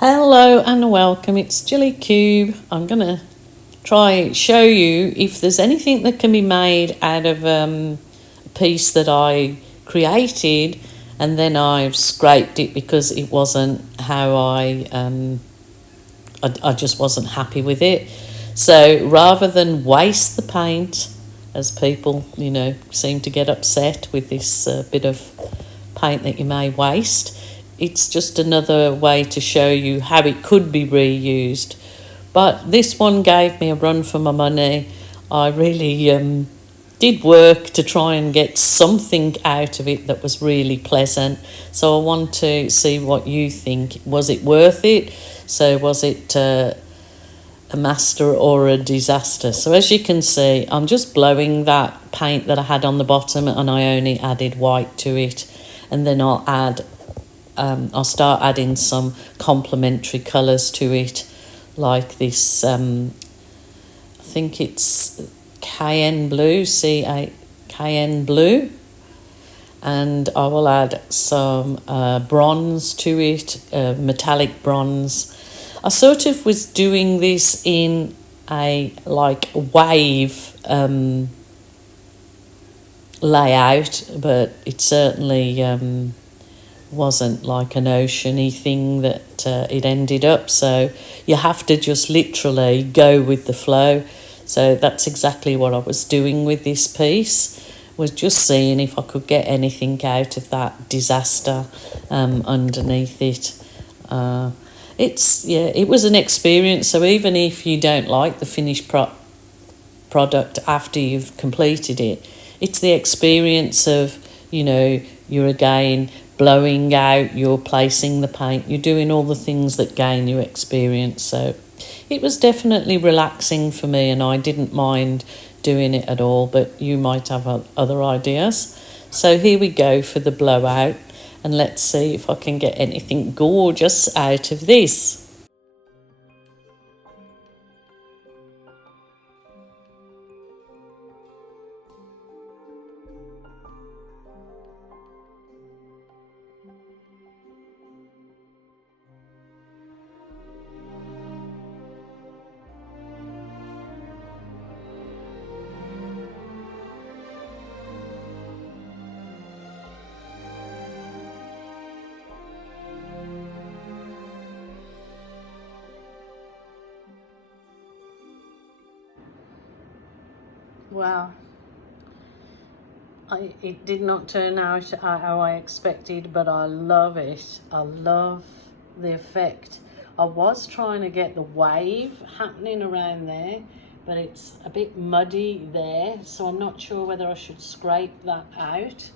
Hello and welcome, it's Gilly Kube. I'm going to show you if there's anything that can be made out of a piece that I created and then I've scraped it because it wasn't how I just wasn't happy with it. So rather than waste the paint, as people, seem to get upset with this bit of paint that you may waste, it's just another way to show you how it could be reused. But this one gave me a run for my money. I really did work to try and get something out of it that was really pleasant. So I want to see what you think. Was it worth it? So was it a master or a disaster? So as you can see, I'm just blowing that paint that I had on the bottom and I only added white to it. And then I'll start adding some complementary colours to it, like this, I think it's cayenne blue, cayenne blue, and I will add some bronze to it, metallic bronze. I sort of was doing this in a wave layout, but it certainly wasn't like an oceany thing that it ended up. So you have to just literally go with the flow. So that's exactly what I was doing with this piece, was just seeing if I could get anything out of that disaster underneath it. It was an experience. So even if you don't like the finished product after you've completed it, it's the experience of, you're again blowing out, you're placing the paint, you're doing all the things that gain you experience. So it was definitely relaxing for me and I didn't mind doing it at all, but you might have other ideas. So here we go for the blowout, and let's see if I can get anything gorgeous out of this. Wow. It did not turn out how I expected, but I love it. I love the effect. I was trying to get the wave happening around there, but it's a bit muddy there, so I'm not sure whether I should scrape that out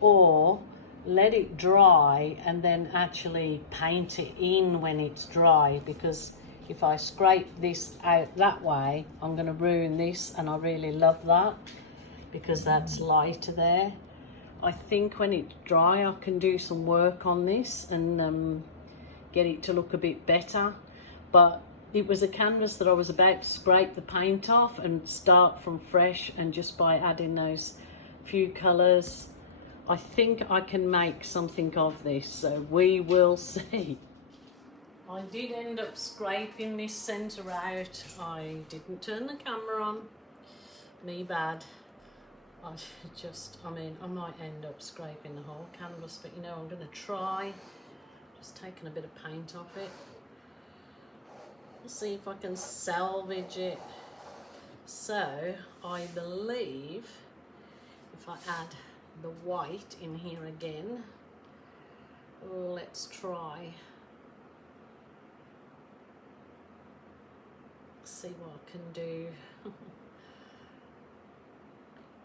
or let it dry and then actually paint it in when it's dry, because if I scrape this out that way, I'm going to ruin this, and I really love that because that's lighter there. I think when it's dry I can do some work on this and get it to look a bit better. But it was a canvas that I was about to scrape the paint off and start from fresh, and just by adding those few colours, I think I can make something of this, so we will see. I did end up scraping this centre out. I didn't turn the camera on, me bad. I might end up scraping the whole canvas, but I'm going to try just taking a bit of paint off it. Let's see if I can salvage it. So I believe if I add the white in here again, let's try. See what I can do.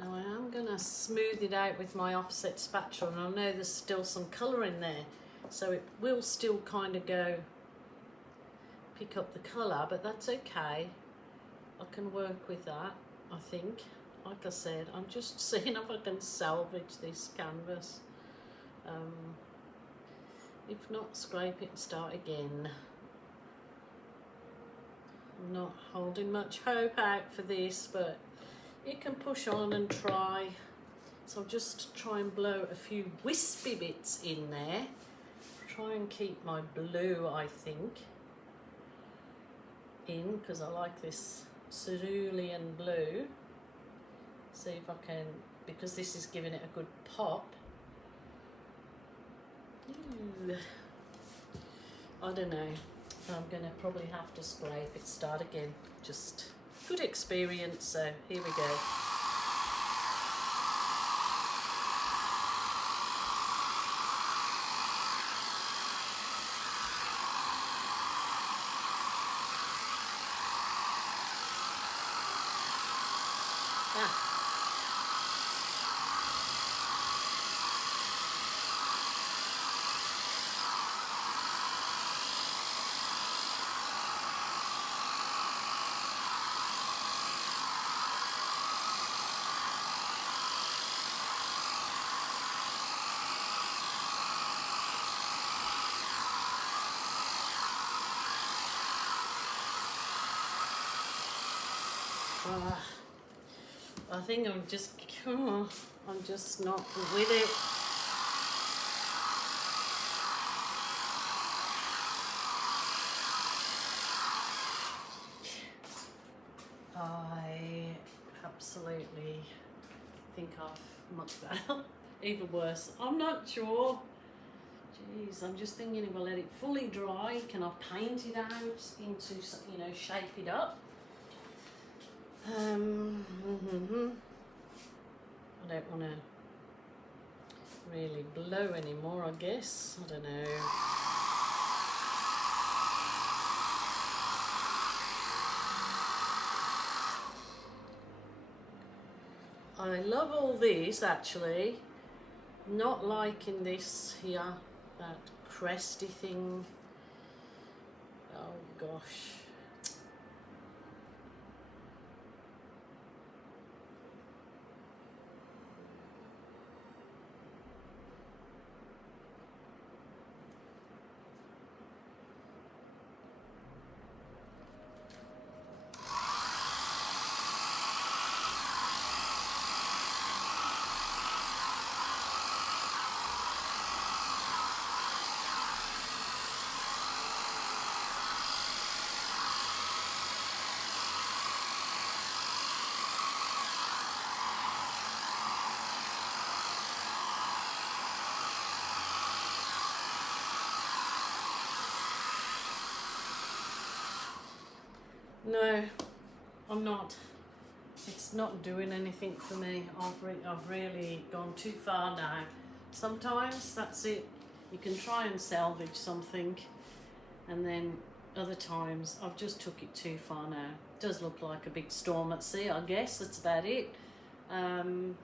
Now I am going to smooth it out with my offset spatula, and I know there's still some colour in there, so it will still kind of go pick up the colour, but that's okay. I can work with that, I think. Like I said, I'm just seeing if I can salvage this canvas. If not, scrape it and start again. I'm not holding much hope out for this, but you can push on and try. So I'll just try and blow a few wispy bits in there, try and keep my blue, I think, in, because I like this cerulean blue. See if I can, because this is giving it a good pop. Ooh. I don't know. I'm going to probably have to scrape it, start again. Just good experience, so here we go. I think I'm just not with it. I absolutely think I've mucked that up. Even worse. I'm not sure. Jeez, I'm just thinking if I let it fully dry, can I paint it out into, you know, shape it up? I don't want to really blow anymore, I guess. I don't know. I love all these actually. Not liking this here, that cresty thing. Oh gosh. No, I'm not. It's not doing anything for me. I've really gone too far now. Sometimes that's it. You can try and salvage something, and then other times I've just took it too far now. It does look like a big storm at sea, I guess. That's about it. I'm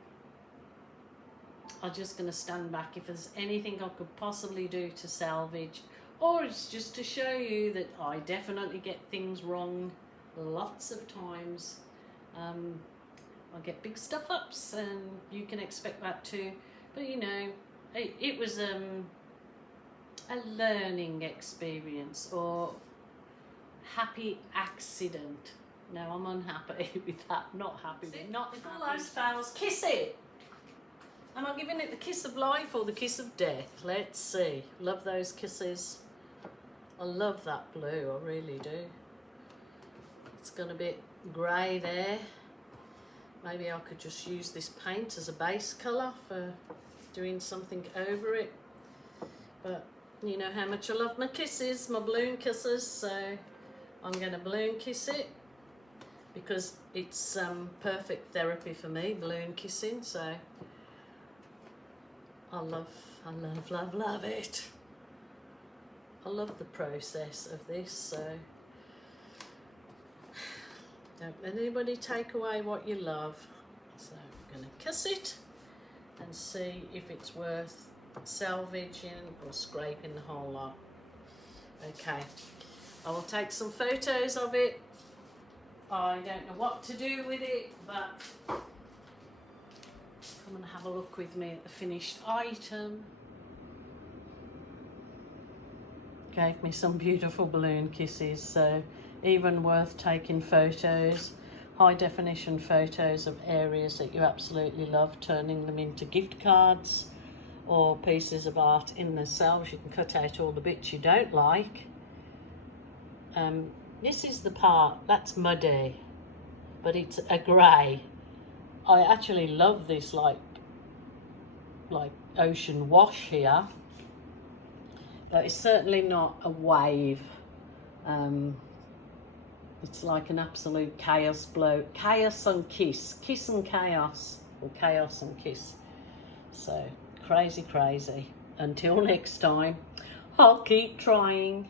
just going to stand back. If there's anything I could possibly do to salvage, or it's just to show you that I definitely get things wrong lots of times. I get big stuff ups, and you can expect that too. But you know, it was a learning experience, or happy accident. No, I'm unhappy with that. Not happy with it. Not if all else fails, kiss it. Am I giving it the kiss of life or the kiss of death? Let's see. Love those kisses. I love that blue, I really do. It's gone a bit grey there. Maybe I could just use this paint as a base colour for doing something over it. But you know how much I love my kisses, my balloon kisses, so I'm going to balloon kiss it because it's perfect therapy for me, balloon kissing. So I love it. I love the process of this, so don't let anybody take away what you love. So I'm going to kiss it and see if it's worth salvaging or scraping the whole lot. Okay, I will take some photos of it. I don't know what to do with it, but come and have a look with me at the finished item. Gave me some beautiful balloon kisses, so even worth taking photos, high definition photos of areas that you absolutely love, turning them into gift cards or pieces of art in themselves. You can cut out all the bits you don't like. This is the part that's muddy, but it's a grey. I actually love this like ocean wash here, but it's certainly not a wave. It's like an absolute chaos blow. Chaos and kiss. Kiss and chaos. Or chaos and kiss. So, crazy, crazy. Until next time, I'll keep trying.